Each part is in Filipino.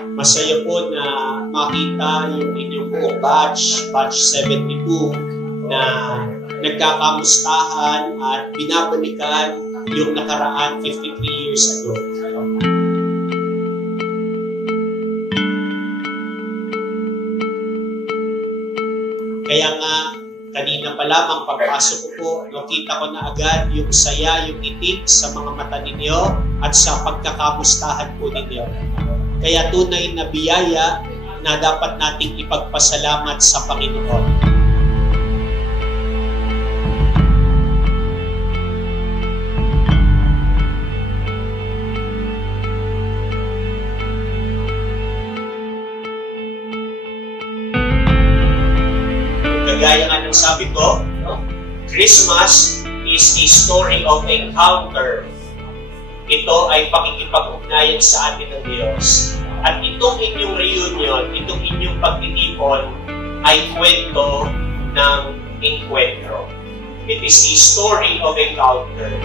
Masaya po na makita yung inyong buong batch 72, na nagkakamustahan at binabalikan yung nakaraan 53 years ago. Kaya nga, kanina pa lamang pagpasok ko po, nakita ko na agad yung saya, yung itim sa mga mata ninyo at sa pagkakamustahan po ninyo. Kaya tunay na biyaya na dapat nating ipagpasalamat sa Panginoon. Gaya nga ng sabi ko, Christmas is a story of encounter. Ito ay pakikipag-ugnayan sa atin ng Diyos. At itong inyong reunion, itong inyong pagtitipon ay kwento ng encuentro. It is a story of encounter.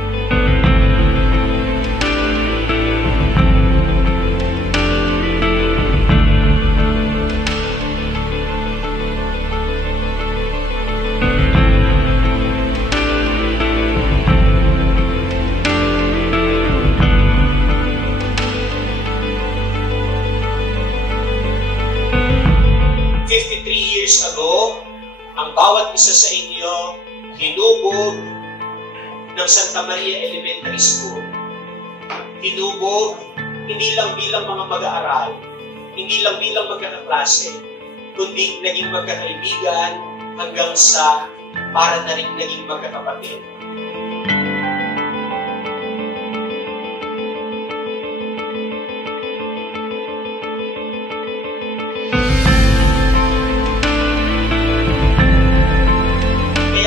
Years ago, ang bawat isa sa inyo hinubog ng Santa Maria Elementary School. Hinubog hindi lang bilang mga mag-aaral, hindi lang bilang magkakaklase, kundi naging magkakaibigan hanggang sa para na rin naging magkakapatid.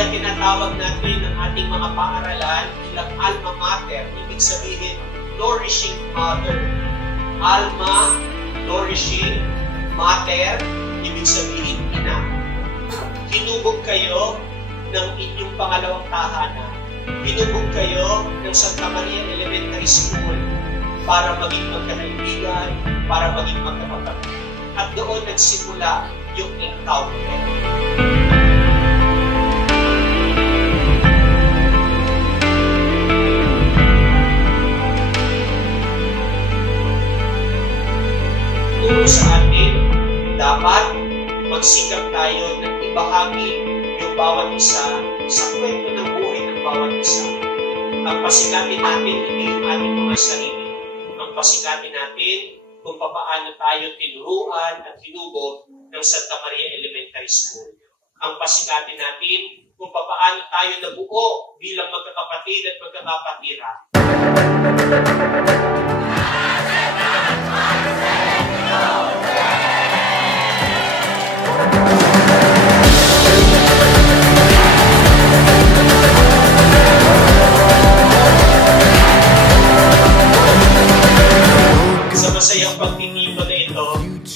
Tinatawag natin ang ating mga paaralan bilang alma mater, ibig sabihin nourishing mother. Alma, nourishing, mater, ibig sabihin ina. Hinubog kayo ng inyong pangalawang tahanan. Hinubog kayo ng Santa Maria Elementary School para maging magkakaibigan, para maging magkakapatid. At doon nagsimula yung encounter. Sa atin, dapat magsikap tayo ng ibahagi yung bawat isa sa kwento ng buhay ng bawat isa. Ang pasikatin natin hindi yung ating mga sarili. Ang pasikatin natin kung paano tayo tinuruan at hinubog ng Santa Maria Elementary School. Ang pasikatin natin kung paano tayo nabuo bilang magkakapatid at magkakapatira. Sa masayang pagtitipon na ito,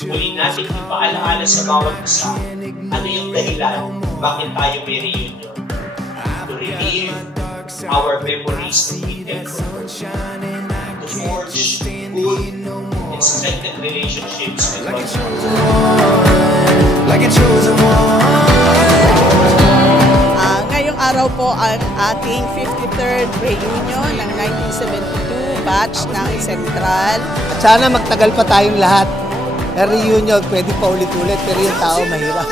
muli natin ipaalaala sa bawat isa ano yung dahilan bakit tayo may reunion. To relive our memories of Eden, to forge good and strengthen relationships with one another. Ngayong araw po ang ating 53rd reunion ng 1972 batch ng Central. At sana magtagal pa tayong lahat. Na reunion, pwede pa ulit-ulit, pero yung tao mahirap.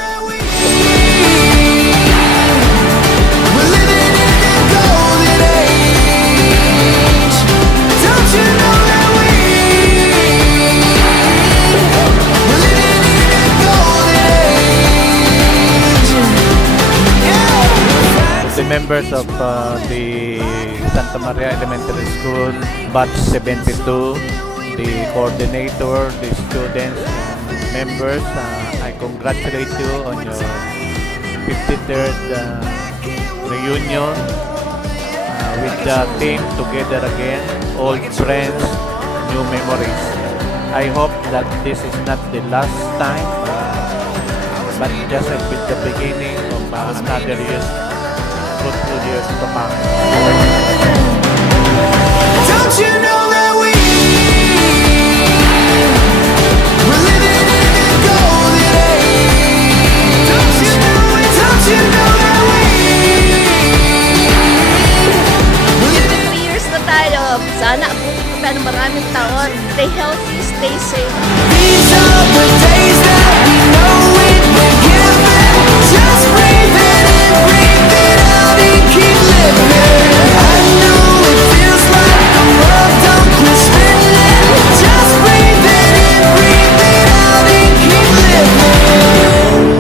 The members of the Santa Maria Elementary School, batch 72, the coordinator, the students, members, I congratulate you on your 53rd reunion with the team together again, old friends, new memories. I hope that this is not the last time, but just with the beginning of another year. Fruitful years to come. Don't you know that we Sana abutin ko pa ng maraming taon. Stay healthy, stay safe. These are the days that we know it, we're given. Just breathe it in, breathe it out, and keep living. I know it feels like the world don't quit spinning. Just breathe it in, breathe it out, and keep living.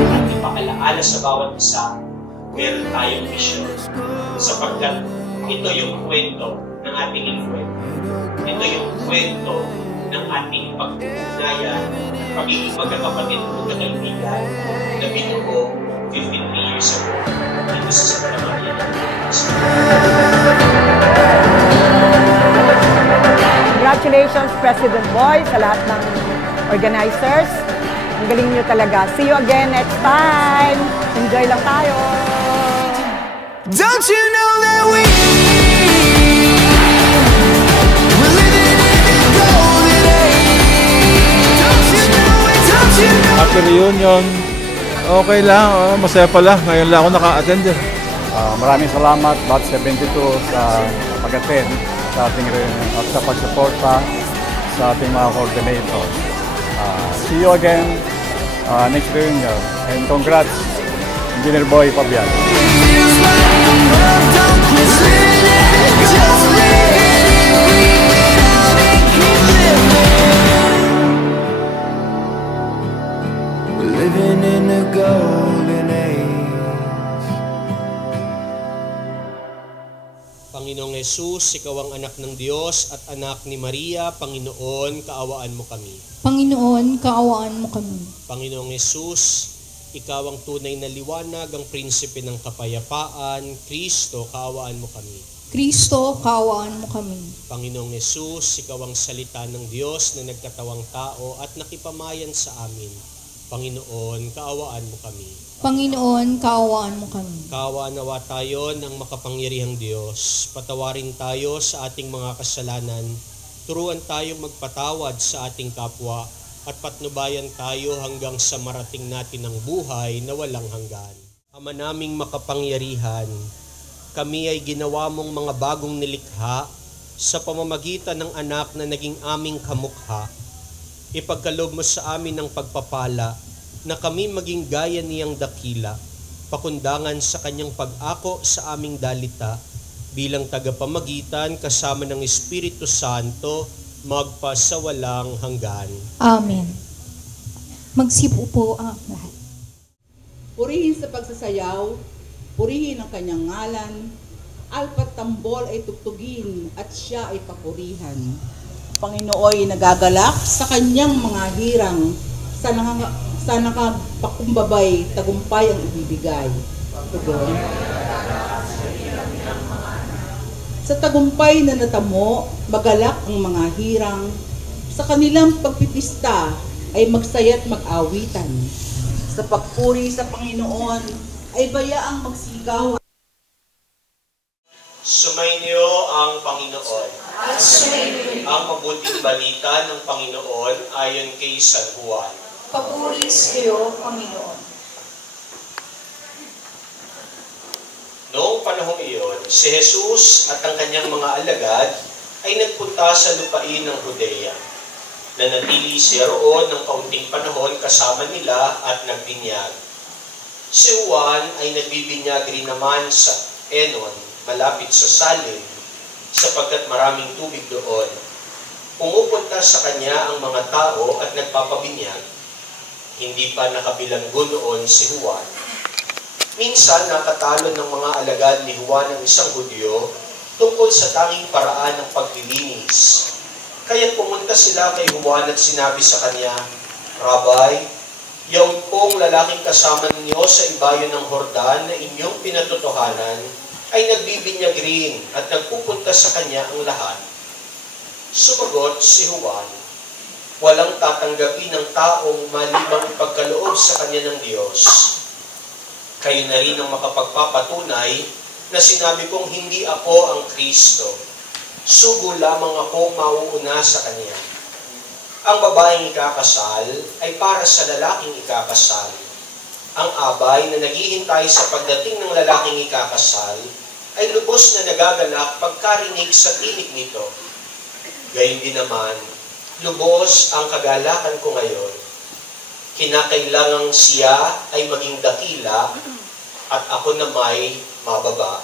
Ating pakalaala sa bawat isa, meron tayong mission. Sapagkat ito yung kwento ng ating influence. Ito yung kwento ng ating pag-ugnayan, pagiging magkakapatid o magkakaibigan na binuo 53 years ago dito sa Santa Maria ng Congratulations, President Boy, sa lahat ng organizers. Ang galing nyo talaga. See you again next time. Enjoy lang tayo. Don't you know that we're living in a golden age? Don't you know it, don't you know? Happy reunion. Okay lang, masaya pala. Ngayon lang ako naka-attend eh. Maraming salamat, Batch 72, sa pag-attend sa ating reunion at sa pagsuporta sa ating mga coordinators. See you again next reunion. And congrats, Engineer Boy Fabian. Feels like the world don't quit spinning. Just breathe it in, breathe it out, and keep living. We're living in a golden age. Panginoong Jesus, ikaw ang anak ng Diyos at anak ni Maria. Panginoon, kaawaan mo kami. Panginoon, kaawaan mo kami. Panginoong Jesus, ikaw ang tunay na liwanag, ang prinsipe ng kapayapaan. Kristo, kaawaan mo kami. Kristo, kaawaan mo kami. Panginoong Jesus, ikaw ang salita ng Diyos na nagkatawang tao at nakipamayan sa amin. Panginoon, kaawaan mo kami. Panginoon, kaawaan mo kami. Kaawaan nawa tayo ng makapangyarihang Diyos. Patawarin tayo sa ating mga kasalanan. Turuan tayong magpatawad sa ating kapwa at patnubayan tayo hanggang sa marating natin ang buhay na walang hanggan. Ama naming makapangyarihan, kami ay ginawa mong mga bagong nilikha sa pamamagitan ng anak na naging aming kamukha. Ipagkaloob mo sa amin ng pagpapala na kami maging gaya niyang dakila, pakundangan sa kanyang pag-ako sa aming dalita, bilang tagapamagitan kasama ng Espiritu Santo, magpasawalang hanggan. Amen. Magsipo po ang lahat. Purihin sa pagsasayaw, purihin ang kanyang ngalan, alpat tambol ay tugtugin at siya ay papurihan. Panginooy nagagalak sa kanyang mga hirang, sa nakapakkumbabay, tagumpay ang ibibigay. Tugon. Sa tagumpay na natamo, magalak ang mga hirang, sa kanilang pagpipista ay magsaya't mag-awitan. Sa pagpuri sa Panginoon ay bayaang magsigaw. Sumainyo ang Panginoon. Ang mabuting balita ng Panginoon ayon kay San Juan. Papuri sa iyo, Panginoon. Noong panahong iyon, si Jesus at ang kanyang mga alagad ay nagpunta sa lupain ng Judea. Nanatili siya roon ng kaunting panahon kasama nila at nagbinyag. Si Juan ay nagbibinyag rin naman sa Enon, malapit sa Salim, sapagkat maraming tubig doon. Pumupunta sa kanya ang mga tao at nagpapabinyag. Hindi pa nakabilanggo noon si Juan. Minsan nakatalo ng mga alagad ni Juan ng isang Hudyo tungkol sa tanging paraan ng paglilinis. Kaya pumunta sila kay Juan at sinabi sa kanya, Rabay, yaon pong lalaking kasama ninyo sa ibayo ng Jordan na inyong pinatotohanan ay nagbibinyag rin at nagpupunta sa kanya ang lahat. Sumagot si Juan, walang tatanggapin ng taong malibang ipagkaloob sa kanya ng Diyos. Kayo na rin ang makapagpapatunay na sinabi kong hindi ako ang Kristo. Sugo lamang akong mauuna sa kanya. Ang babaeng ikakasal ay para sa lalaking ikakasal. Ang abay na naghihintay sa pagdating ng lalaking ikakasal ay lubos na nagaganap pagkarinig sa tinig nito. Gayun din naman, lubos ang kagalakan ko ngayon. Kinakailangang siya ay maging dakila at ako na may mababa.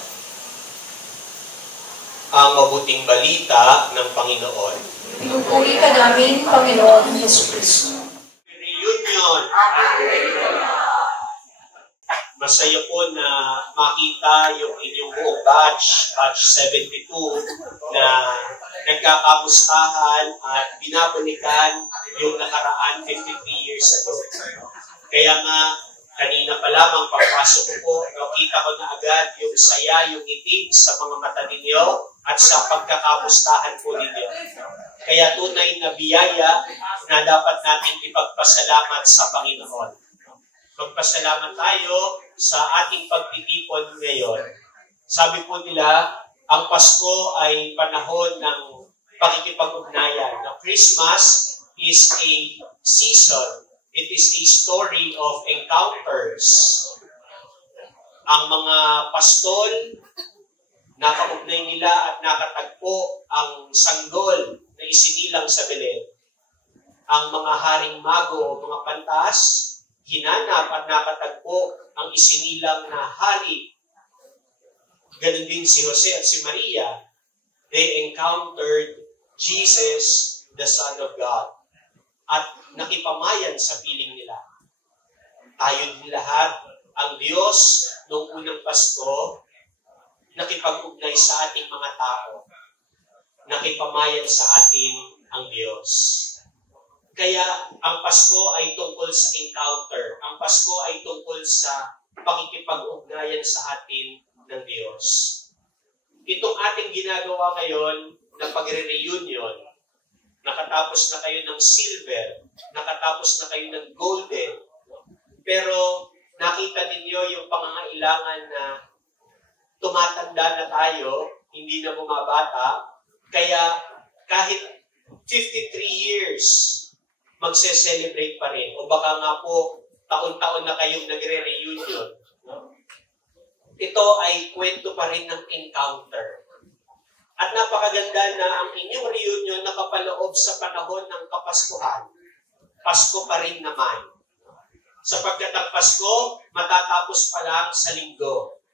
Ang mabuting balita ng Panginoon. Pinupuri ka namin, Panginoon Jesucristo. Reunion. Masaya po na makita yung inyong buong batch 72, na nagkakamustahan at binabalikan yung nakaraan 53 years ago. Kaya nga, kanina pa lamang pagpasok ko, nakita ko na agad yung saya, yung ngiti sa mga mata ninyo at sa pagkakamustahan po ninyo. Kaya tunay na biyaya na dapat natin ipagpasalamat sa Panginoon. Magpasalamat tayo sa ating pagtitipon ngayon. Sabi po nila, ang Pasko ay panahon ng pakikipag-ugnayan. Now, Christmas is a season. It is a story of encounters. Ang mga pastol, nakaugnay nila at nakatagpo ang sanggol na isinilang sa Belen. Ang mga haring mago o mga pantas, hinanap at nakatagpo ang isinilang na hari. Ganun din si Jose at si Maria. They encountered Jesus, the Son of God. At nakipamayan sa piling nila. Tayo din lahat, ang Diyos noong unang Pasko, nakipag-ugnay sa ating mga tao. Nakipamayan sa atin ang Diyos. Kaya ang Pasko ay tungkol sa encounter. Ang Pasko ay tungkol sa pakikipag-ugnayan sa atin ng Diyos. Itong ating ginagawa ngayon na pagre-reunion, nakatapos na kayo ng silver, nakatapos na kayo ng golden, pero nakita ninyo yung pangangailangan na tumatanda na tayo, hindi na bumabata, kaya kahit 53 years, magse-celebrate pa rin. O baka nga po, taon-taon na kayong nagre-reunion. Ito ay kwento pa rin ng encounter. At napakaganda na ang inyong reunion nakapaloob sa panahon ng Kapaskuhan. Pasko pa rin naman. Sapagkat ang Pasko, matatapos pa lang sa linggo.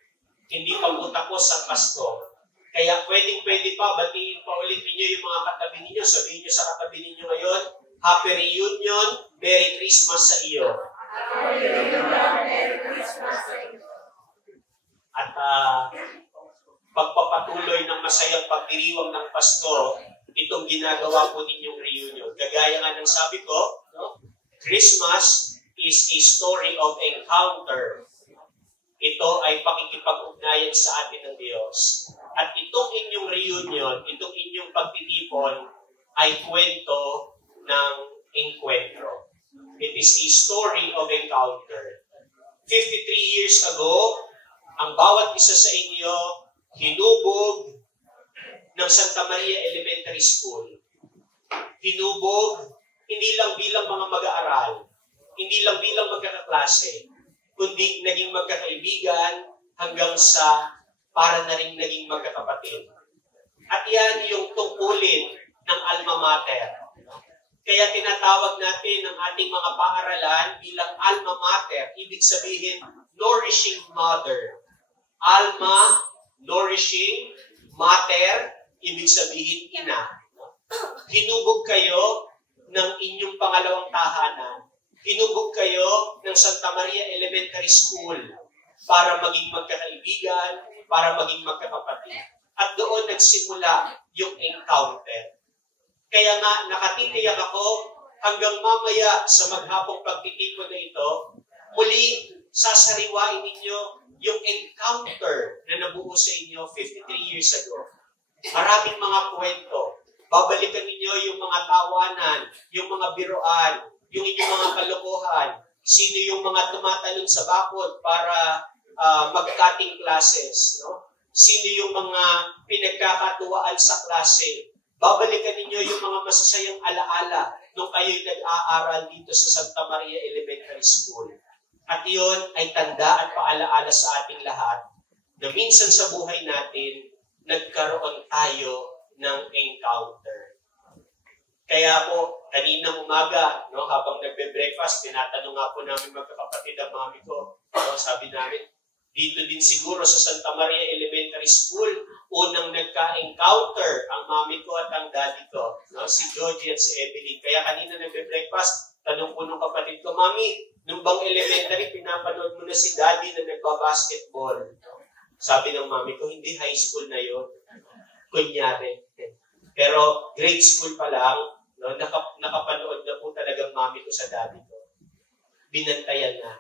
Hindi pa po tapos ang Pasko. Kaya pwedeng-pwede pa, batiin pa ulit ninyo yung mga katabi ninyo. Sabihin nyo sa katabi ninyo ngayon, Happy Reunion, Merry Christmas sa iyo. Happy Reunion, Merry Christmas sa iyo. At pagpapatuloy ng masayang pagdiriwang ng Pasko, itong ginagawa po ninyong reunion. Gagaya nga ng sabi ko, no? Christmas is a story of encounter. Ito ay pakikipag-ugnayan sa atin ng Diyos. At itong inyong reunion, itong inyong pagtitipon, ay kwento ng encuentro. It is a story of encounter. 53 years ago, ang bawat isa sa inyo hinubog ng Santa Maria Elementary School. Hinubog hindi lang bilang mga mag-aaral, hindi lang bilang magkakaklase, kundi naging magkakaibigan hanggang sa para na rin naging magkakapatid. At yan yung tungkulin ng alma mater. Kaya tinatawag natin ang ating mga paaralan bilang alma mater. Ibig sabihin, nourishing mother. Alma, nourishing, mater, ibig sabihin ina. Hinubog kayo ng inyong pangalawang tahanan. Hinubog kayo ng Santa Maria Elementary School para maging magkakaibigan, para maging magkakapatid. At doon nagsimula yung encounter. Kaya nga, nakatitiyak ako hanggang mamaya sa maghapong pagtitipon na ito, muli sasariwain ninyo yung encounter na nabuo sa inyo 53 years ago. Maraming mga kwento. Babalikan ninyo yung mga tawanan, yung mga biroan, yung inyong mga kalokohan, sino yung mga tumatalon sa bakod para mag-cutting classes, no? Sino yung mga pinagkakatuwaan sa klase. Babalikan ninyo yung mga masasayang alaala nung kayo'y nag-aaral dito sa Santa Maria Elementary School. At iyon ay tanda at paalaala sa ating lahat na minsan sa buhay natin, nagkaroon tayo ng encounter. Kaya po, kaninang umaga, no, habang nagbe-breakfast, tinatanong nga po namin magkakapatid ang mami ko. No, sabi namin, dito din siguro sa Santa Maria Elementary School, unang nagka-encounter ang mami ko at ang daddy ko, no, si Georgie at si Evelyn. Kaya kanina nagbe-breakfast, tanong ko ng kapatid ko, Mami, nung bang elementary, pinapanood mo na si daddy na nagbabasketball? Sabi ng mami ko, hindi, high school na yon. Kunyari. Pero grade school pa lang, no, nakapanood na po talagang mami ko sa daddy ko. Binantayan na.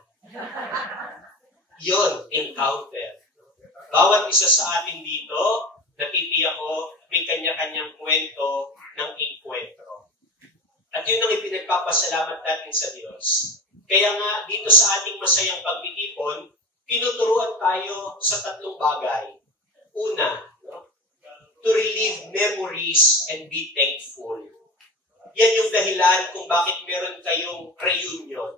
Yon, encounter. Bawat isa sa atin dito, natitiyak ko, may kanya-kanyang kwento ng enkwentro. At yun ang ipinagpapasalamat natin sa Diyos. Kaya nga, dito sa ating masayang pagtitipon, tinuturuan tayo sa 3 bagay. Una, no? To relive memories and be thankful. Yan yung dahilan kung bakit meron kayong reunion.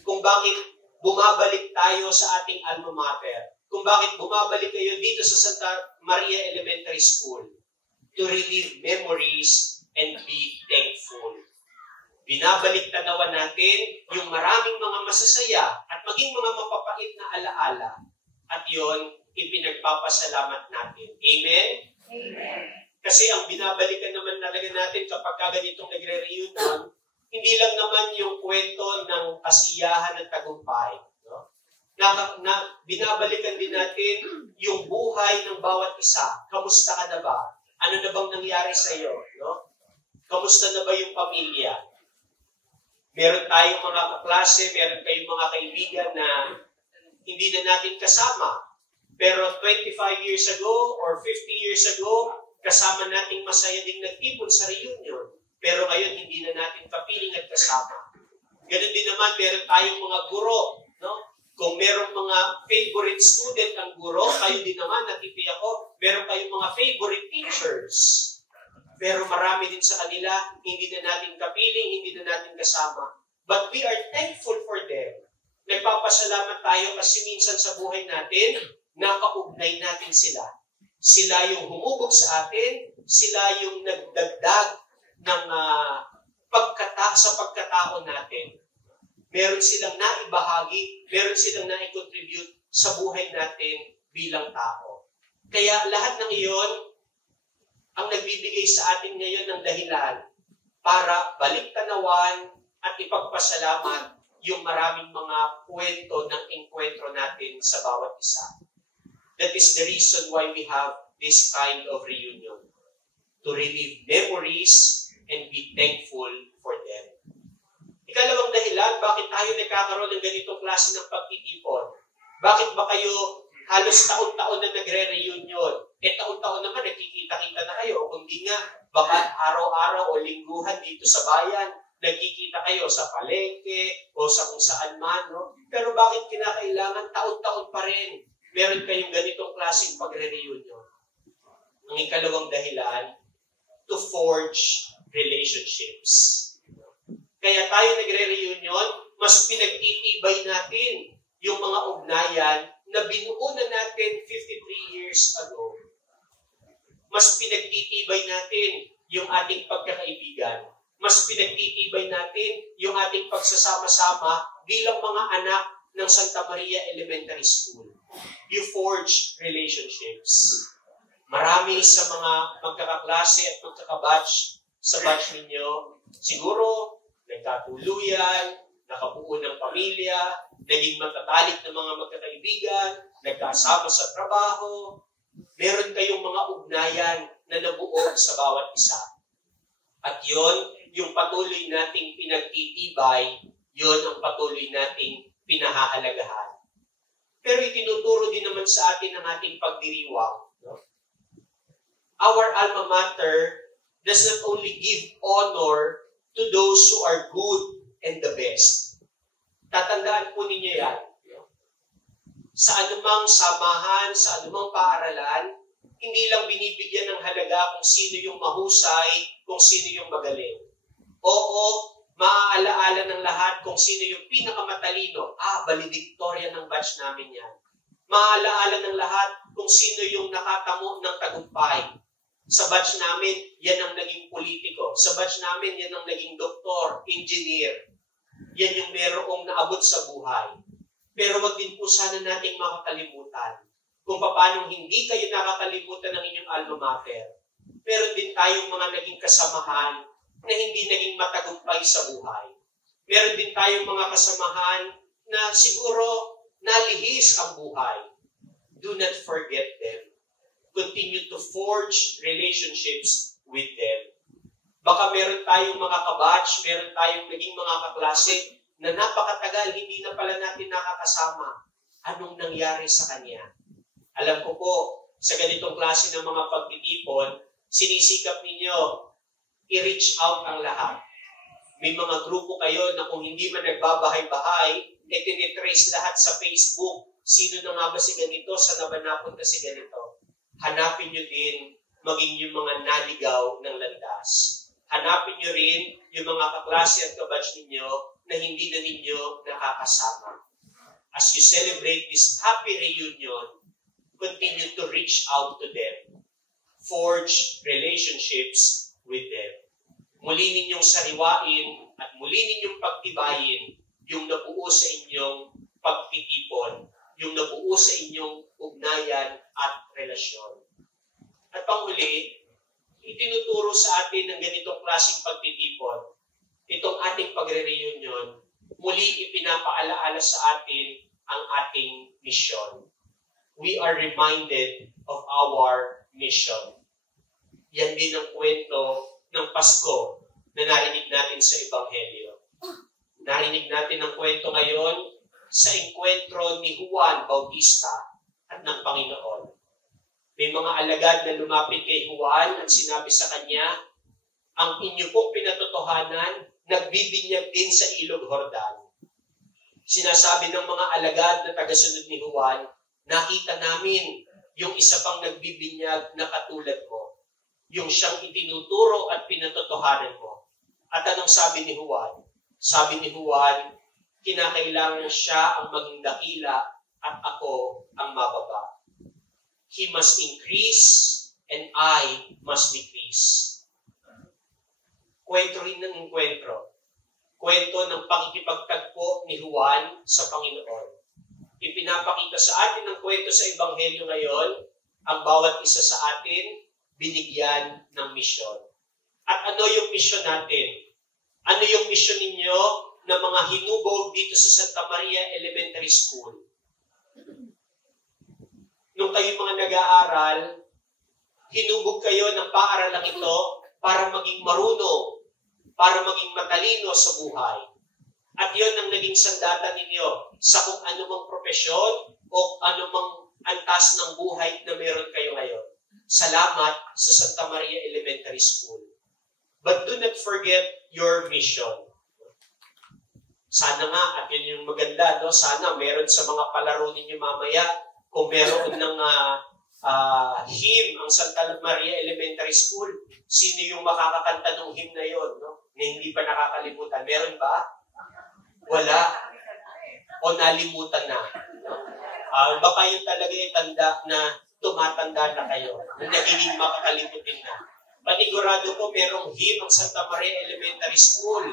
Kung bakit bumabalik tayo sa ating alma mater. Kung bakit bumabalik kayo dito sa Santa Maria Elementary School. To relive memories and be thankful. Binabalik tanawan natin yung maraming mga masasaya at maging mga mapapait na alaala. At yon ipinagpapasalamat natin. Amen? Amen. Kasi ang binabalikan naman talaga natin kapag ganitong nagre-reunion, hindi lang naman yung kwento ng kasiyahan at tagumpay. No? Binabalikan din natin yung buhay ng bawat isa. Kamusta ka na ba? Ano na bang nangyari sa iyo? No? Kamusta na ba yung pamilya? Meron tayong mga kaklase, meron kayong mga kaibigan na hindi na natin kasama. Pero 25 years ago or 50 years ago, kasama nating masaya ding nagtipon sa reunion. Pero ngayon, hindi na natin kapiling at kasama. Ganun din naman, meron tayong mga guro. No? Kung meron mga favorite student ang guro, kayo din naman, natitiyak ko, meron kayong mga favorite teachers. Pero marami din sa kanila, hindi na natin kapiling, hindi na natin kasama. But we are thankful for them. Nagpapasalamat tayo kasi minsan sa buhay natin, nakaugnay natin sila. Sila yung humubog sa atin, sila yung nagdagdag ng sa pagkatao natin. Meron silang naibahagi, meron silang naikontribute sa buhay natin bilang tao. Kaya lahat ng iyon, ang nagbibigay sa atin ngayon ng dahilan para balik-tanawan at ipagpasalamat yung maraming mga kwento ng enkwentro natin sa bawat isa. That is the reason why we have this kind of reunion. To relive memories and be thankful for them. Ikalawang dahilan, bakit tayo nagkakaroon ng ganitong klase ng pagtitipon? Bakit ba kayo halos taon-taon na nagre-reunion? Taon-taon naman nagkikita-kita na kayo. Kundi nga, baka araw-araw o lingguhan dito sa bayan, nagkikita kayo sa palengke o sa kung saan man. No? Pero bakit kinakailangan taon-taon pa rin meron kayong ganitong klaseng pagre-reunion? Ang ikalawang dahilan, to forge relationships. Kaya tayo nagre-reunion, mas pinagtitibay natin yung mga ugnayan na binuo na natin 53 years ago. Mas pinagtitibay natin yung ating pagkakaibigan. Mas pinagtitibay natin yung ating pagsasama-sama bilang mga anak ng Santa Maria Elementary School. You forge relationships. Marami sa mga magkakaklase at magkakabatch sa batch ninyo, siguro nagkatuluyan, nakabuo ng pamilya, naging matatalik ng mga magkakaibigan, nagkasama sa trabaho. Meron kayong mga ugnayan na nabuo sa bawat isa. At yon, yung patuloy nating pinagtitibay, yon ang patuloy nating pinahahalagahan. Pero itinuturo din naman sa atin ang ating pagdiriwang. No? Our alma mater does not only give honor to those who are good and the best. Tatandaan po ninyo yan. Sa anumang samahan, sa anumang paaralan, hindi lang binibigyan ng halaga kung sino yung mahusay, kung sino yung magaling. Oo, maaalaala ng lahat kung sino yung pinakamatalino. Valedictorian ng batch namin yan. Maalaala ng lahat kung sino yung nakatamo ng tagumpay. Sa batch namin, yan ang naging politiko. Sa batch namin, yan ang naging doktor, engineer. Yan yung merong naabot sa buhay. Pero wag din po sana nating makakalimutan kung paano hindi kayo nakakalimutan ng inyong alma mater. Meron din tayong mga naging kasamahan na hindi naging matagumpay sa buhay. Meron din tayong mga kasamahan na siguro nalihis ang buhay. Do not forget them. Continue to forge relationships with them. Baka meron tayong mga kabatch, meron tayong naging mga kaklase na napakatagal hindi na pala natin nakakasama. Anong nangyari sa kanya? Alam ko po, sa ganitong klase ng mga pagtitipon, sinisikap ninyo i-reach out ang lahat. May mga grupo kayo na kung hindi man nagbabahay-bahay, tinitrace lahat sa Facebook. Sino na nga ba si ganito? Saan na ba napunta si ganito? Hanapin nyo din maging yung mga naligaw ng landas. Hanapin nyo rin yung mga kaklase at kabatch ninyo na hindi na ninyo nakakasama. As you celebrate this happy reunion, continue to reach out to them. Forge relationships with them. Muli ninyong sariwain at muli ninyong pagtibayin yung nabuo sa inyong pagtitipon, yung nabuo sa inyong ugnayan at relasyon. At panghuli, itinuturo sa atin ng ganitong klaseng pagtitipon, itong ating pagre-reunion, muli ipinapaalaala sa atin ang ating misyon. We are reminded of our mission. Yan din ang kwento ng Pasko na narinig natin sa Ebanghelyo. Narinig natin ang kwento ngayon sa enkwentro ni Juan Bautista at ng Panginoon. May mga alagad na lumapit kay Juan at sinabi sa kanya, ang inyo pong pinatotohanan, nagbibinyag din sa Ilog Jordan. Sinasabi ng mga alagad na tagasunod ni Juan, nakita namin yung isa pang nagbibinyag na katulad mo, yung siyang itinuturo at pinatotohanan mo. At anong sabi ni Juan? Sabi ni Juan, kinakailangan siya ang maging dakila at ako ang mababa. He must increase and I must decrease. Kwento rin ng enkwentro. Kwento ng pakikipagtagpo ni Juan sa Panginoon. Ipinapakita sa atin ng kwento sa Ebanghelyo ngayon, ang bawat isa sa atin binigyan ng misyon. At ano yung misyon natin? Ano yung misyon ninyo na mga hinubog dito sa Santa Maria Elementary School? Nung kayo mga nag-aaral, hinubog kayo ng paaralang ito para maging marunong, para maging matalino sa buhay. At yon ang naging sandata ninyo sa kung anumang propesyon o anumang antas ng buhay na meron kayo ngayon. Salamat sa Santa Maria Elementary School. But do not forget your mission. Sana nga, at yun yung maganda, no? Sana meron sa mga palaro ninyo mamaya, kung meron ng hymn ang Santa Maria Elementary School, sino yung makakakanta ng hymn na yun, no? Na hindi pa nakakalimutan. Meron ba? Wala. O nalimutan na. No? Baka yun talaga yung tanda na tumatanda na kayo, na nagiging makakalimutin na. Panigurado po, merong hymn ang Santa Maria Elementary School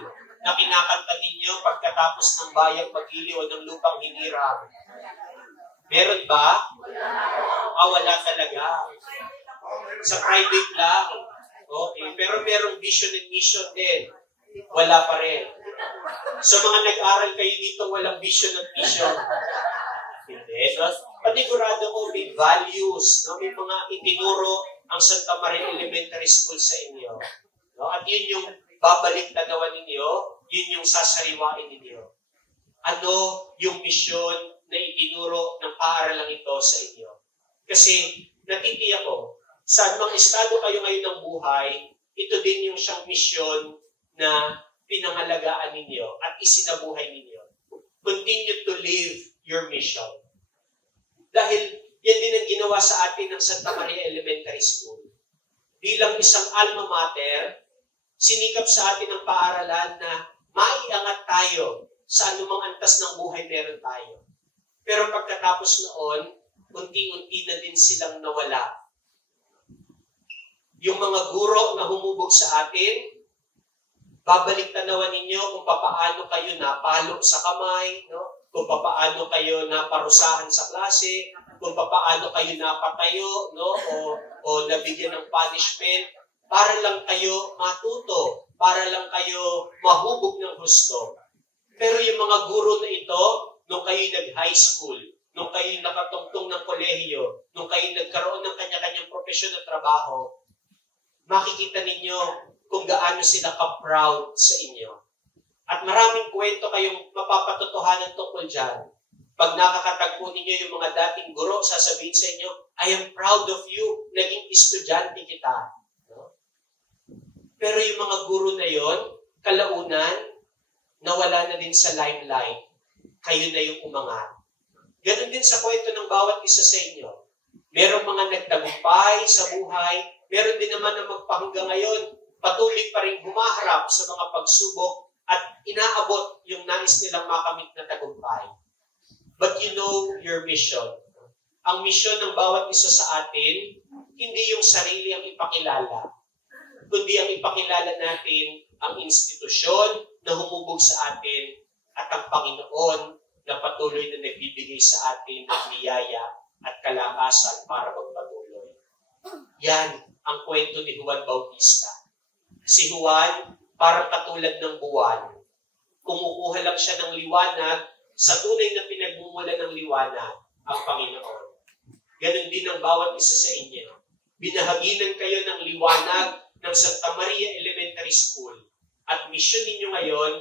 na kinakanta ninyo pagkatapos ng bayang pag-ili o ng lupang hinirang. Meron ba? Wala talaga. Sa private lang. Okay. Pero merong vision and mission din. Wala pa rin. So mga nag-aral kayo dito, walang vision and mission. Hindi. No? Panigurado ko, may values. No? May mga itinuro ang Santa Maria Elementary School sa inyo. No? At yun yung babalik tanawan ninyo, yun yung sasariwain ninyo. Ano yung misyon na itinuro ng paaralang ito sa inyo? Kasi natitiyak ko, sa anumang estado kayo ngayon ng buhay, ito din yung siyang misyon na pinangalagaan ninyo at isinabuhay ninyo. Continue to live your mission. Dahil yan din ang ginawa sa atin ng Santa Maria Elementary School. Bilang isang alma mater, sinikap sa atin ang paaralan na maiangat tayo sa anumang antas ng buhay meron tayo. Pero pagkatapos noon, unti-unti na din silang nawala. Yung mga guro na humubog sa atin, babalik tanawan ninyo kung papaano kayo napalo sa kamay, no? Kung papaano kayo naparusahan sa klase, kung papaano kayo napatayo, no? O nabigyan ng punishment, para lang kayo matuto, para lang kayo mahubog ng husto. Pero yung mga guro na ito, nung kayo nag-high school, nung kayo nakatungtong ng kolehiyo, nung kayo nagkaroon ng kanya-kanyang profesyon at trabaho, makikita ninyo kung gaano sila ka-proud sa inyo. At maraming kwento kayong mapapatotohanan tungkol dyan. Pag nakakatagpo ninyo yung mga dating guro, sasabihin sa inyo, I am proud of you, naging estudyante kita. No? Pero yung mga guro na yon, kalaunan, nawala na din sa limelight. Kayo na yung umangat. Ganon din sa kwento ng bawat isa sa inyo. Merong mga nagtagumpay sa buhay, meron din naman na magpahanggang ngayon, patuloy pa rin humaharap sa mga pagsubok at inaabot yung nais nilang makamit na tagumpay. But you know your mission. Ang misyon ng bawat isa sa atin, hindi yung sarili ang ipakilala, kundi ang ipakilala natin ang institusyon na humubog sa atin at ang Panginoon na patuloy na nagbibigay sa atin ng biyaya at kalakasan para magpatuloy. Yan ang kwento ni Juan Bautista. Si Juan, parang katulad ng buwan. Kumukuha lang siya ng liwanag sa tunay na pinagmumula ng liwanag, ang Panginoon. Ganon din ang bawat isa sa inyo. Binahaginan kayo ng liwanag ng Santa Maria Elementary School. At misyon ninyo ngayon,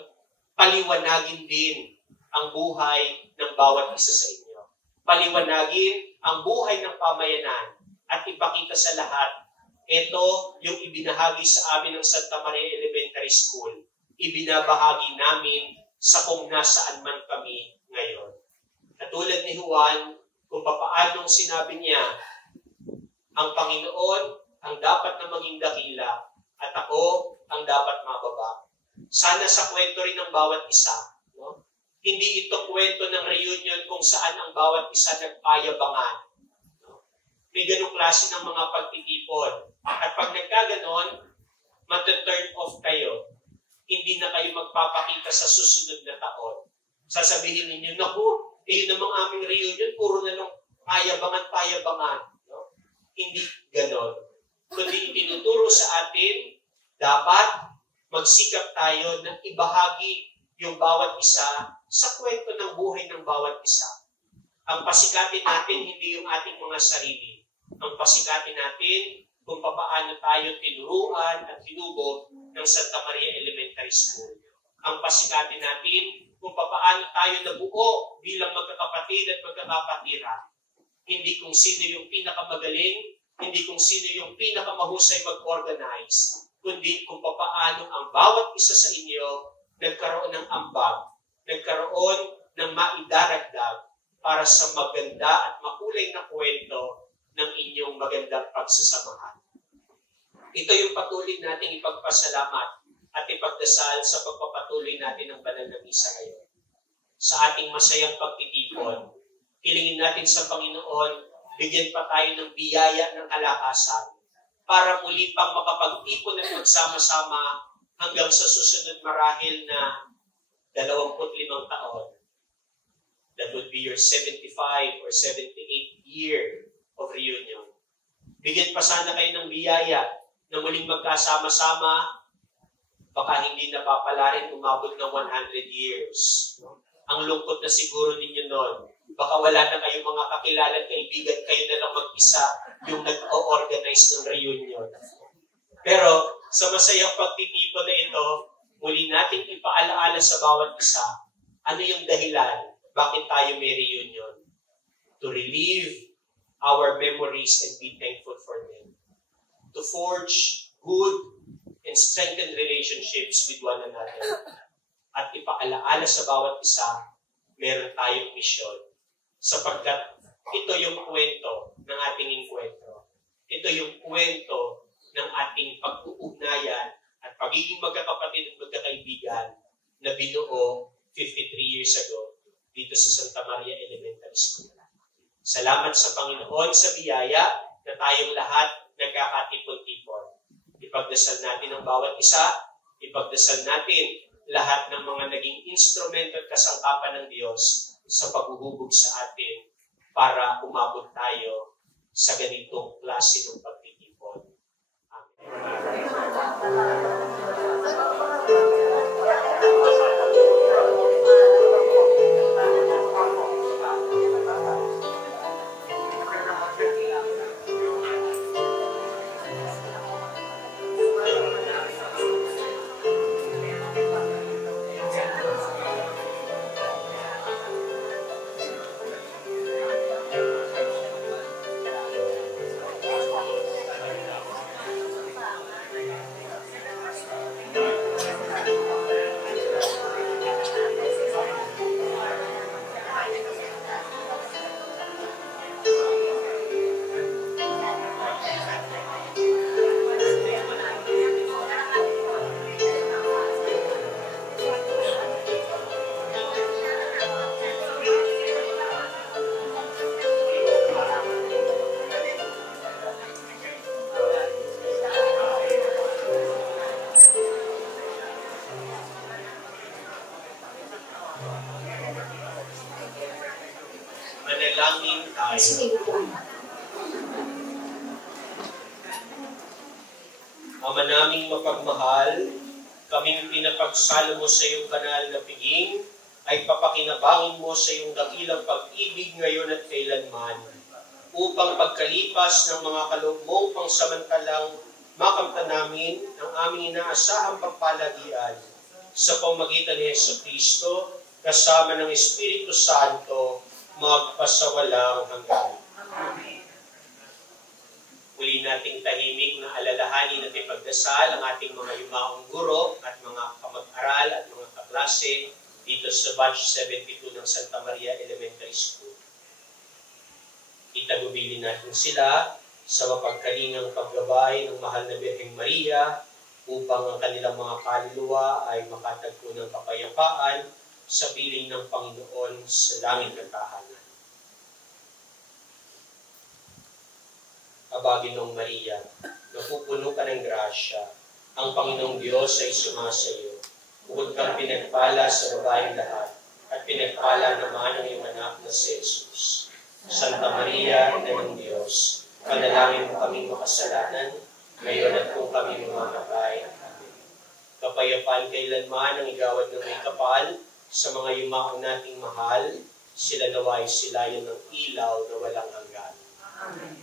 paliwanagin din ang buhay ng bawat isa sa inyo. Paliwanagin ang buhay ng pamayanan at ipakita sa lahat, ito yung ibinahagi sa amin ng Santa Maria Elementary School. Ibinabahagi namin sa kung nasaan man kami ngayon. Katulad ni Juan, kung papaanong sinabi niya, ang Panginoon ang dapat na maging dakila at ako ang dapat mababa. Sana sa kwento rin ng bawat isa, no? Hindi ito kwento ng reunion kung saan ang bawat isa nagpayabangan. No? May ganong klase ng mga pagtitipon. At pag nagkaganon, mata-turn off kayo. Hindi na kayo magpapakita sa susunod na taon. Sasabihin ninyo, naku, yun namang aming reunion, puro na lang payabangan. No? Hindi ganon. Kundi itinuturo sa atin, dapat magsikap tayo na ibahagi yung bawat isa sa kwento ng buhay ng bawat isa. Ang pasikatin natin, hindi yung ating mga sarili. Ang pasikatin natin, kung paano tayo tinuruan at hinubog ng Santa Maria Elementary School. Ang pasikatin natin, kung paano tayo nabuo bilang magkakapatid at magkakapatiran. Hindi kung sino yung pinakamagaling, hindi kung sino yung pinakamahusay mag-organize, kundi kung paano ang bawat isa sa inyo nagkaroon ng ambag, nagkaroon ng maidaragdag para sa maganda at makulay na kwento ng inyong magandang pagsasamahan. Ito yung patuloy nating ipagpasalamat at ipagdasal sa pagpapatuloy natin ng banal na misa ngayon. Sa ating masayang pagtitipon, hilingin natin sa Panginoon, bigyan pa tayo ng biyaya ng kalakasan para muli pang makapagtipon at magsama-sama hanggang sa susunod marahil na 25 taon. That would be your 75 or 78 year of reunion. Bigyan pa sana kayo ng biyaya na muling magkasama-sama, baka hindi napapala rin umabot ng 100 years. Ang lungkot na siguro ninyo noon, baka wala na kayong mga kakilala at kaibigan, kayo na lang mag-isa yung nag-o-organize ng reunion. Pero sa masayang pagtitipon na ito, muli natin ipaalaala sa bawat isa, ano yung dahilan, bakit tayo may reunion? To relive our memories and be thankful for them. To forge good and strengthen relationships with one another. At ipaalaala sa bawat isa, meron tayong misyon. Sapagkat ito yung kwento ng ating inkwentro. Ito yung kwento ng ating pag-uugnayan at pagiging magkakapatid at magkakaibigan na binuo 53 years ago dito sa Santa Maria Elementary School. Salamat sa Panginoon sa biyaya na tayong lahat nagkakatipon-tipon. Ipagdasal natin ang bawat isa, ipagdasal natin lahat ng mga naging instrumento at kasangkapan ng Diyos sa paghuhubog sa atin para umabot tayo sa ganitong klase ng pagtitipon. Amen. Manalangin tayo. Ama naming mapagmahal, kaming pinapagsalo mo sa iyong banal na piging, ay papakinabangin mo sa iyong dakilang pag-ibig ngayon at kailanman, upang pagkalipas ng mga kaloob mong pangsamantalang makamtan namin ang aming inaasahang pagpalagian sa pamagitan ni Jesucristo kasama ng Espiritu Santo magpasawalang hanggan. Muli nating tahimik na alalahanin at ipagdasal ang ating mga yumaong guro at mga kamag-aral at mga kaklase dito sa Batch 72 ng Santa Maria Elementary School. Itagubilin natin sila sa mapagkalingang paggabay ng mahal na Birheng Maria upang ang kanilang mga kaluluwa ay makatagpo ng kapayapaan sa piling ng Panginoon sa langit na tahanan. Aba, Ginoong Maria, napupuno ka ng grasya, ang Panginoong Diyos ay sumasa iyo. Bukod kang pinagpala sa babaeng lahat, at pinagpala naman ang iyong anak na si Jesus. Santa Maria, Ina ng Diyos, panalangin mo kaming makasalanan, ngayon at kung kami mamamatay. Amen. Kapayapaan kailanman ang igawad ng may kapal, sa mga yumaong nating mahal, sila naway silayan ng ilaw na walang hanggan. Amen.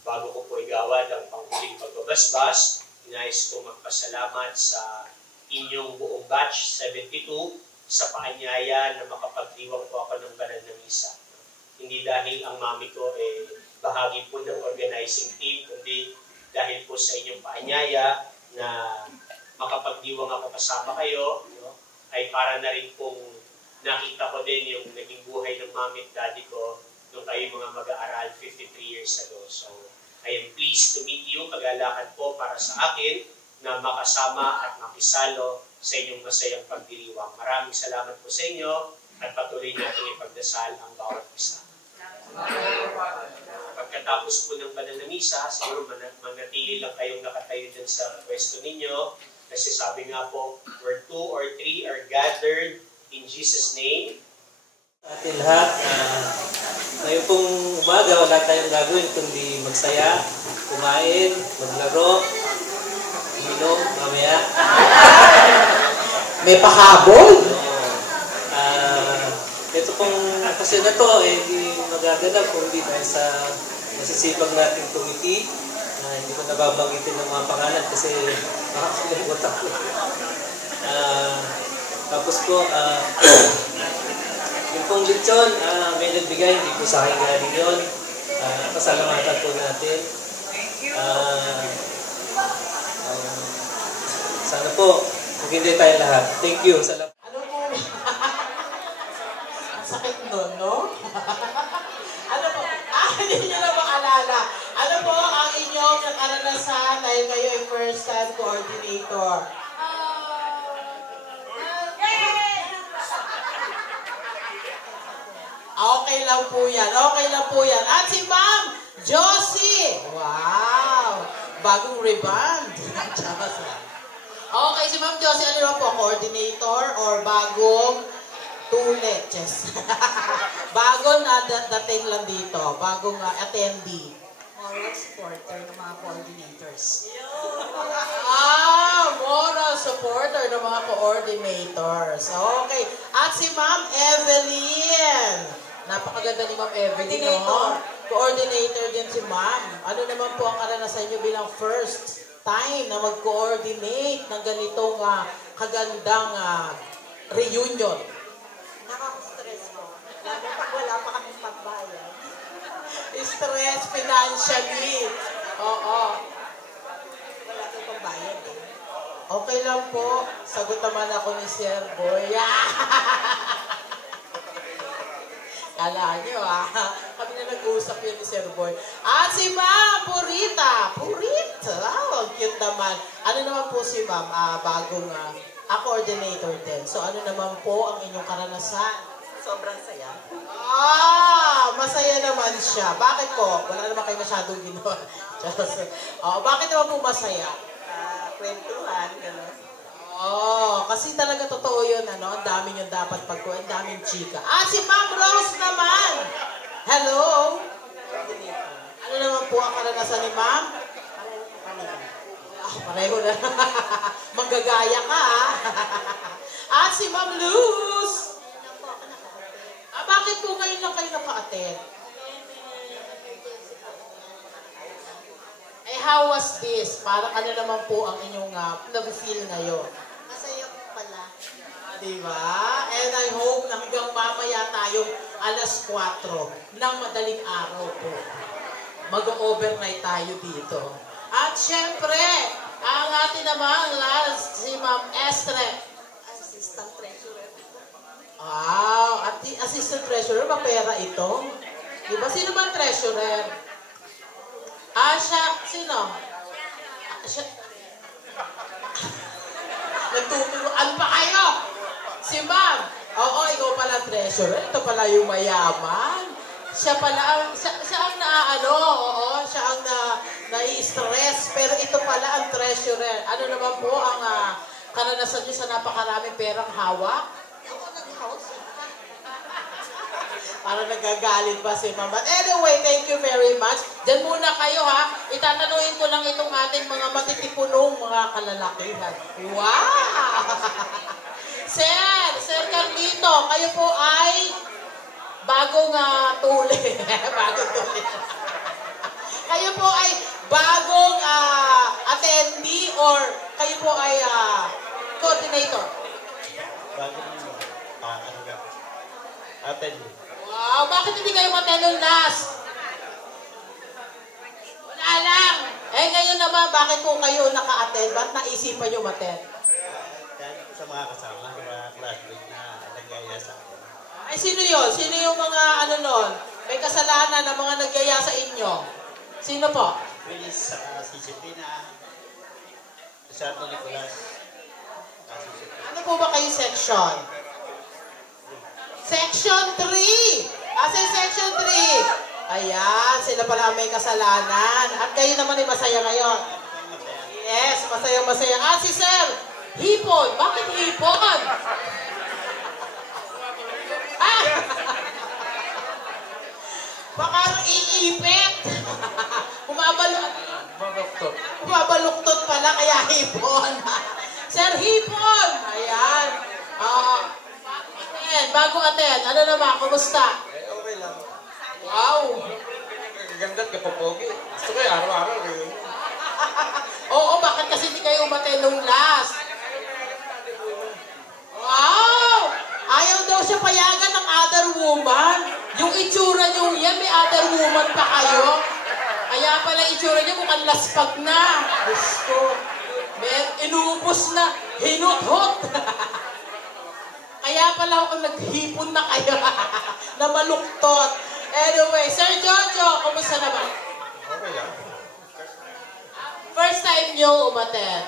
Bago ko po igawad ang panghuling pagbabasbas, inayos ko magpasalamat sa inyong buong batch 72 sa paanyaya na makapagdiwang po ako ng banal na misa. Hindi dahil ang mami ko bahagi po ng organizing team, kundi dahil po sa inyong paanyaya na makapagdiwang ako kasama kayo, no? Ay para na rin pong nakita ko din yung naging buhay ng mami at daddy ko nung kayo mga mag-aaral 53 years ago. So, I am pleased to meet you. Kagalakan po para sa akin na makasama at makisalo sa inyong masayang pagdiriwang. Maraming salamat po sa inyo at patuloy natin ipagdasal ang bawat isa. Pagkatapos po ng banal na misa, siguro manatili lang kayong nakatayo dyan sa pwesto ninyo. Kasi sabi nga po, where 2 or 3 are gathered in Jesus' name. Atin lahat, ngayon pong umaga, wala tayong gagawin kundi magsaya, kumain, maglaro, uminom, mamaya. May pahabol? Ito pong kasi na to, hindi magaganap kung hindi dahil sa nasisipag nating committee. Hindi ko nababanggitin ng mga pangalan kasi makakalimutan ko. Tapos po, yung pong lechon, may nagbigay, hindi po sa akin galing yun. Pasalamatan po natin. Sana po, maghinday tayo lahat. Thank you. Salamat. Ano po? Ang sakit nun, no? Ano po? Hindi nyo na maalala. Ano po ang inyong karanasan dahil kayo ay first-time coordinator? Okay Okay lang po yan. Okay lang po yan. At si Ma'am Josie. Wow. Bagong reband. Okay, si Ma'am Josie, ano naman po? Coordinator or bagong tule? Yes. Bagong dating lang dito. Bagong attendee. Moral supporter ng mga coordinators. Moral supporter ng mga coordinators. Okay. At si Ma'am Evelyn. Napakaganda ni Ma'am Evelyn, no? Coordinator din si Ma'am. Ano naman po ang karanasan niyo bilang first time na mag-coordinate ng ganitong kagandang reunion? Nakaka-stress po. Lalo pag wala pa kaming pagbayad. Stress financially. Oo. Wala kang pagbayad eh. Okay lang po. Sagot naman ako ni Sir Boy. Kala nyo kami na nag-uusap yun ni Sir Boy. At si Ma'am Purita. Ang cute naman. Ano naman po si Ma'am? Bagong coordinator din. So ano naman po ang inyong karanasan? Sobrang saya. Masaya naman siya. Bakit po? Wala naman kayo masyadong ginawa. Bakit naman po masaya? Kwentuhan, gano'n. Kasi talaga totoo yun, ang dami yung dapat pagkuha, ang daming chika. Si Ma'am Rose naman! Hello? Ano naman po ang karanasan ni Ma'am? Pareho na. Manggagaya ka, At si Ma'am Luz! Bakit po ngayon lang kayo naka-attend? How was this? Parang ano naman po ang inyong na-feel ngayon? Masaya po pala. Diba? And I hope na hanggang mamaya tayong alas 4 ng madaling araw po. Mag-overnight tayo dito. At syempre, ang ating namang last, si Ma'am Estre. Assistant treasurer. At the assistant treasurer, mapera ito. Diba? Sino ba ang treasurer? Sino? Nagtuturuan pa kayo? Si Ma'am. Oo, ikaw pala treasurer. Ito pala yung mayaman. Siya pala, siya ang siya ang nai-stress. Pero ito pala ang treasurer. Ano naman po ang karanasan niyo sa napakaraming perang hawak? Ako nag-house. Para nagagalit pa si Ma'am. But anyway, thank you very much. Diyan muna kayo, Itatanungin ko lang itong ating mga matitipunong mga kalalakihan. Wow! Sir Carlito, kayo po ay bagong tuli. Bagong tuli. Kayo po ay bagong attendee or kayo po ay coordinator? Bagong attendee. Wow, bakit hindi kayo maten nung last? Wala lang. Ngayon naman, bakit po kayo naka-attend? Ba't naisipan nyo maten? Dahil sa mga kasama, mga classmate na nagaya sa akin. Sino yun? Sino yung mga nun? May kasalanan na mga nagyaya sa inyo? Sino po? Willis, si Justina, Sarto Nicolas, Ano po ba kayo section? Section 3! Section 3! Ayan, sila pala may kasalanan. At kayo naman ay masaya ngayon. Yes, masaya-masaya. Si Sir, hipon. Bakit hipon? Baka iipit. Bumabaluktot pala, kaya hipon. Sir, hipon. Ayan. Bago attend, ano naman, kumusta? Okay lang. Wow! Gaganda't kapapogi. Gusto ko araw-araw. Oo, bakit kasi hindi kayo umatend nung last? Wow! Ayaw daw siya payagan ng other woman. Yung itsura niyo yan, may other woman pa kayo. Kaya pala itsura niyo mukhang laspag na. Gusto. Inubos na. Hinuthot. Kaya pala ako naghipon na kayo. Na maluktot. Anyway, Sir Jojo, kumusta naman? Okay lang. First time nyo umattend.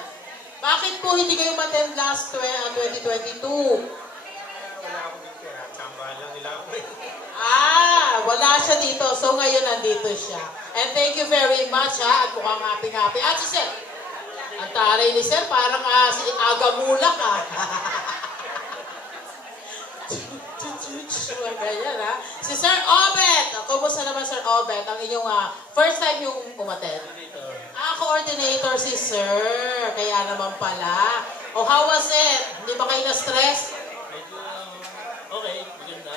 Bakit po hindi kayo umattend last 2022? Wala akong pera. Sambahan lang nila ako. Wala siya dito. So ngayon nandito siya. And thank you very much ha. At mukhang happy-happy. At si Sir, ang taray ni Sir, parang si Agamulak ha. Ganyan ha. Si Sir Obet. Kumusta naman Sir Obet? Ang inyong first time yung umattend. Coordinator si Sir. Kaya naman pala. Oh, how was it? Hindi ba kayo na-stress? Medyo, okay, maganda.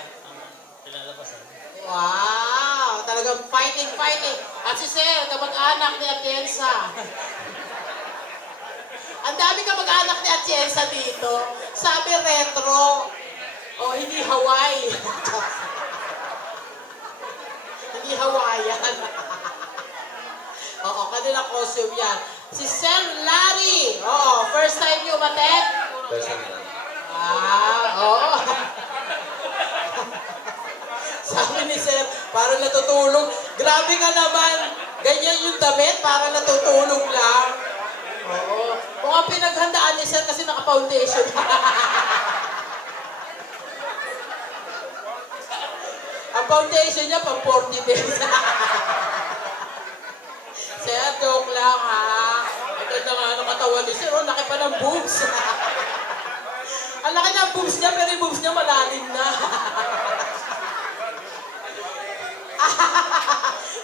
Pinalapasan. Wow! Talagang fighting. At si Sir, kamag-anak ni Atienza. Ang dami kamag-anak ni Atienza dito. Sabi retro. O, hindi Hawaii. Hindi Hawaiian. Oo, kanilang costume yan. Si Sir Larry. Oo, first time niyo umattend? First time lang. Oo. Sabi ni Sir, parang natutulog. Grabe ka naman. Ganyan yung damit, parang natutulog lang. Oo. Mukhang pinaghandaan ni Sir kasi naka-foundation. Ang foundation niya pang 40 days. Sir, joke lang ha. Ang ganda nga ng katawan ni Sir. Oh, laki pa ng boobs. Ang laki ng boobs niya, pero yung boobs niya malalim na.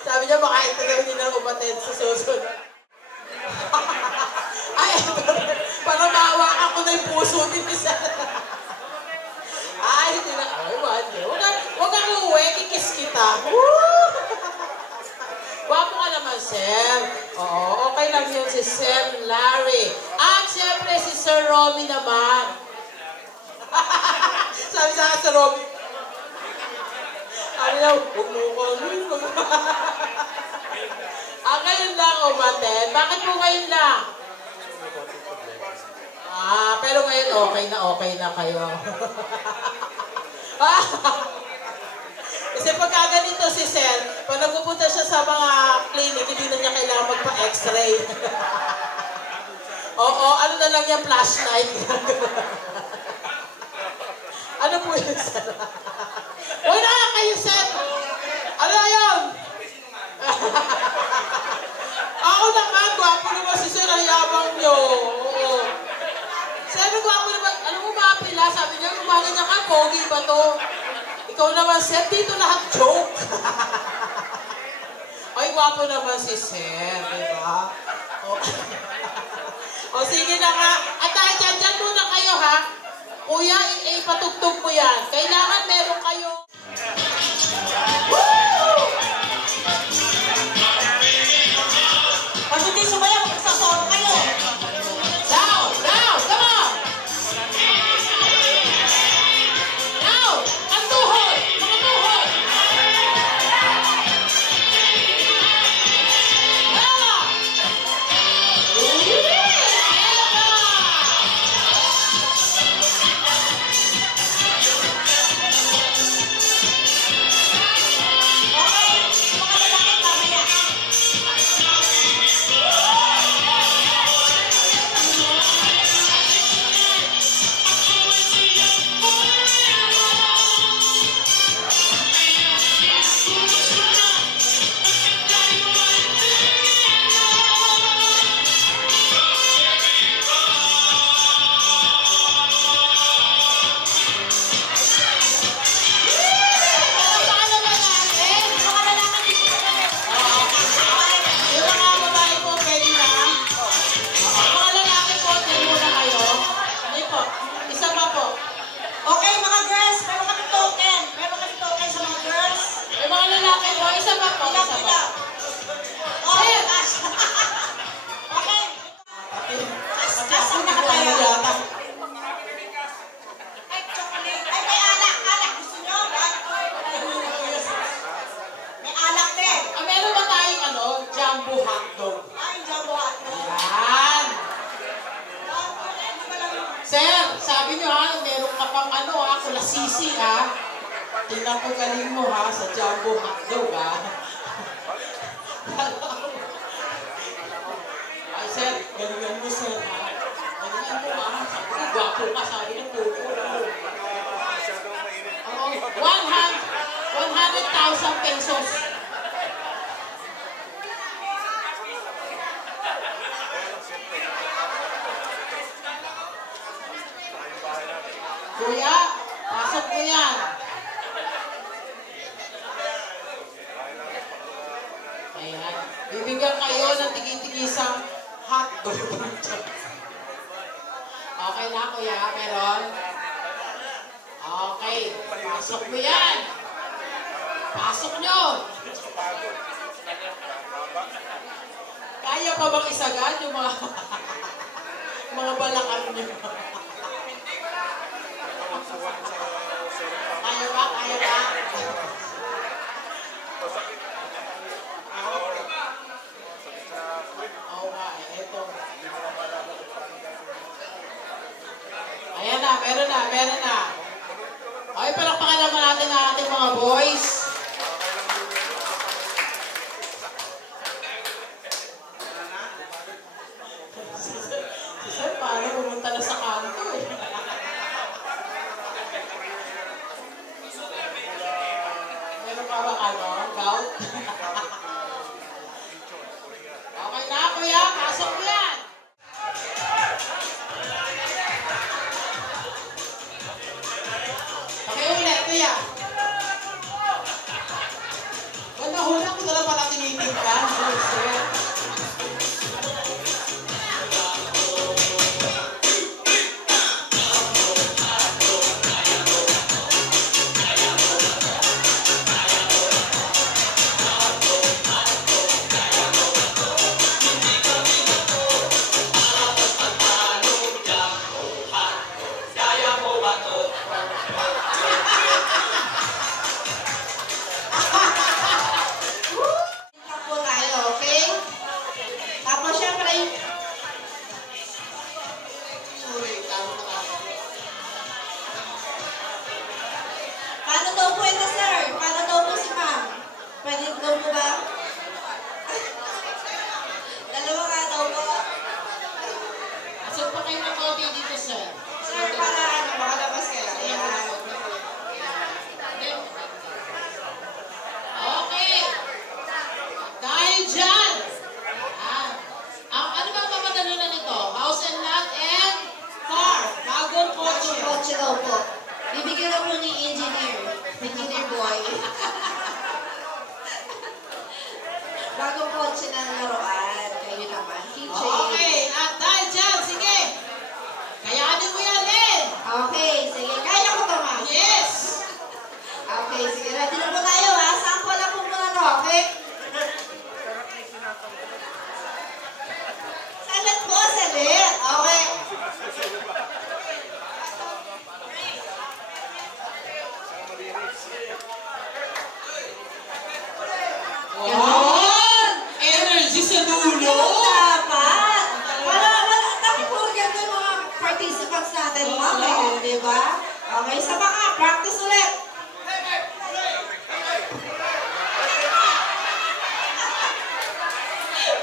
Sabi niya, baka ito na hindi na umattend sa susunod. Ay, parang mahawakan ko na yung puso ni Sir. Ay, hindi na. Ay, huwag kang uwi, kikis kita. Wapo ka naman, Sir. Oo, okay lang yun si Sir Larry. At siyempre, si Sir Romy naman. Sabi sa akin, Sir Romy. Sabi niya, huwag mo ko. Ngayon lang umattend. Bakit po ngayon lang? Pero ngayon okay na kayo. Kasi pagka ganito si Sir, pag nagpupunta siya sa mga clinic, hindi na niya kailangan magpa-x-ray. Oo, ano na lang yan, flashlight. Ano po yun, Sir? Huwag na kayo, Sir! Ano na yun? Ako naman, gwapo naman si Sir, ang yabang niyo. Oo. Sir, gwapo naman. Alam mo, mapila, sabi niya, umaga niya ka, pogi ba to? Ikaw naman, Sir, dito lahat joke. Ay, gwapo naman si Sir, di ba? O, sige na nga. At dyan muna kayo, ha? Kuya, ipatugtog mo yan. Kailangan meron kayo. Pag hindi sumayaw, magsasawag kayo. Down, come on! Now, ang tuhod, mga tuhod! Kulasisi ha. Tingnan ko galing mo ha sa jumbo hotdog ha. Ay sir, galingan mo sir ha. Galingan mo ha. Sabi ko, gwapo ka. Sabi ko, 100,000 Kuya, pasok mo yan. Ayan. Bibigyan kayo ng tigi-tigisang hotdog. Okay na, kuya? Meron? Okay. Pasok mo yan. Pasok nyo. Kaya pa bang isagan yung mga mga balakar nyo? Kaya ba? Kaya ba? Oo nga, eto. Ayan na, meron na, meron na. Okay, palakpakan naman natin ang ating mga boys. Si Sir, paano pumunta na sa kanto eh. Meron pa ba gout? Okay na, kuya, pasok mo yan. Okay, ulit, kuya. Hula ko na lang pala tinitig ka. Paano daw po ito, sir? Paano daw po si ma'am? Pwede daw po ba? Dalawa ka daw po. Saan pa kayo nag-OT dito, sir? Sir, para ano, makalabas kayo. Ayan. Okay. Dahil dyan, ano ba papadalunan nito? House and lot and car. Bagong kotse. Bagong kotse daw po. Bibigyan ako ni engineer boy. Bagong kotse ng laruan. Kayo naman. Keychain. Okay. At dahil dyan, sige. Kayanin mo yan, Len. Okay. Sige. Kaya ko ba, ma'am? Yes. Okay. Sige. Ready na po tayo, ha? Sample lang po muna, no? Okay? Salit po, salit. Okay. Yan! Energy sa dulo! Dapat! Dapat po ganito yung mga participants natin, ma'am. Diba? Okay, sa mga practice ulit.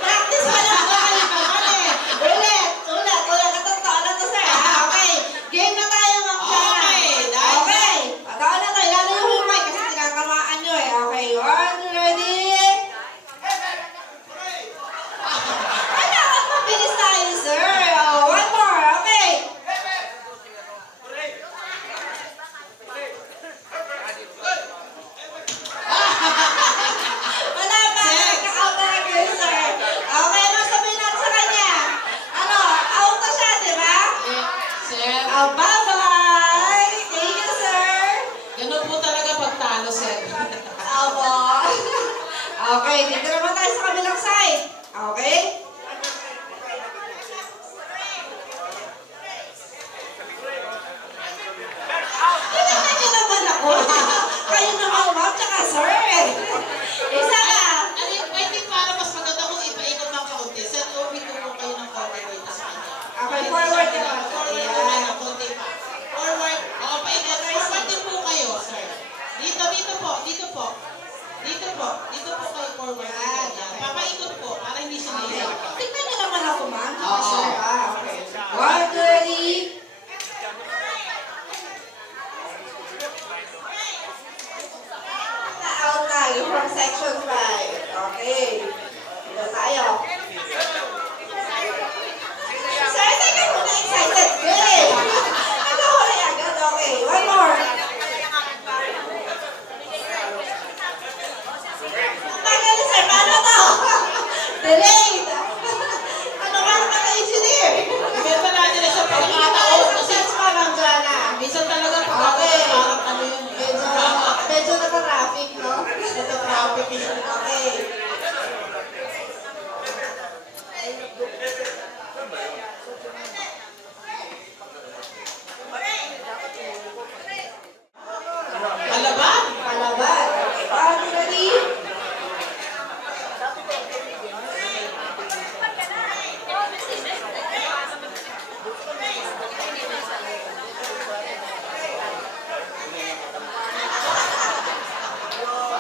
Practice pa lang po kayo naman eh. Ulit. Natotoo na to, sir. Okay. Game na tayo, ma'am. Okay. Patawa na tayo. Lalo yung humay kasi tinatamaan nyo eh. Okay. One, ready? Kailangan mabilis tayo, sir. Oh, one more. Okay. Wala pa. Nagka-out na kayo, sir. Okay, masabihin natin sa kanya. Ano, out na siya, di ba? Sir. Oh, bye-bye. Thank you, sir. Ganun po talaga pagtalo, sir. Opo. Okay, dito naman tayo sa kabilang side. Okay? Tinignan niyo naman ako. Kayo naman, ma'am, tsaka sir. Isa ka. Pwede para mas maganda kung ipaikot ng kaunti. Sir, uwi ko kayo ng kaunti dito sa kanya. Okay, forward ka ba? Forward ko kayo ng kaunti pa. Forward. O, paikot. Forward din po kayo, sir. Dito po. Dito po kayo forward. Yan.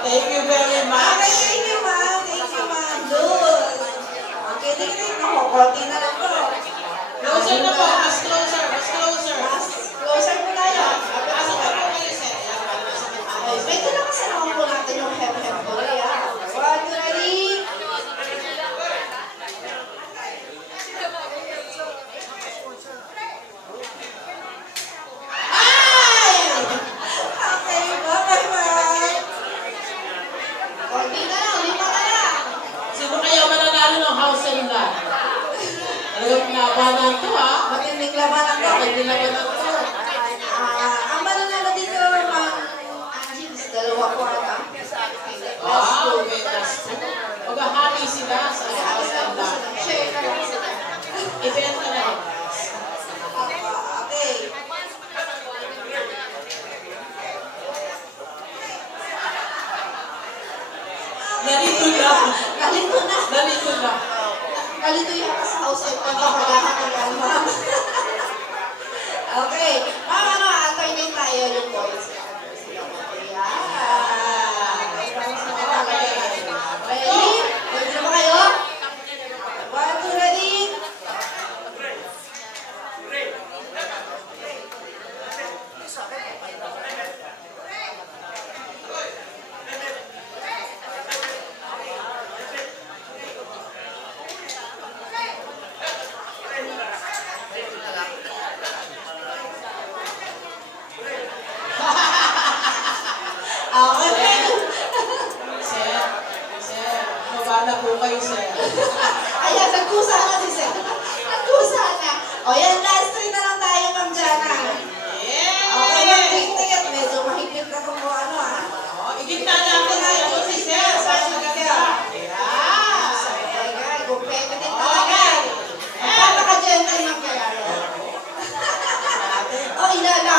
Thank you very much. Okay, thank you, ma'am. Thank you, ma'am. Good. Okay, tingnan ako. Konti na lang to. Closer na po. Mas closer. Mas closer. Mas closer po tayo. Pasok na po kayo, sir. Okay, medyo na kasi naman po natin yung hem-hem po. Ayan. 1, 2, ready? Okay, bye-bye, ma'am. Konti na lang, 5 na lang. Sino kaya mananalo ng house and land? Talagang labanan to, ha? Matinding labanan to. Matinding labanan to. Ang mananalo dito, ma'am, Angie, is 2 po ata. Wow, okay, that's true. Maghahati sila sa house and land. Share na lang sila. Event na lang. Okay. Nalito na. Nalito na. Nalito na. Nalito yung sa house and pagkakagahan ng yan, ma'am. Okay. Ma'am, alternate tayo yung boys. Ready? Ready na ba kayo? 1, 2, ready? Sir, mabala po kayo, sir. Ayan, nagkusa na si Sir. Nagkusa na. O yan, last 3 na lang tayo, Ma'am Jana. Okay, mag-tingting at medyo mahigpit na kung ano, ha? Igitna natin tayo si sir. Sa ganda. Okay, competitive talaga. Napaka-gentleman kaya. O, ilala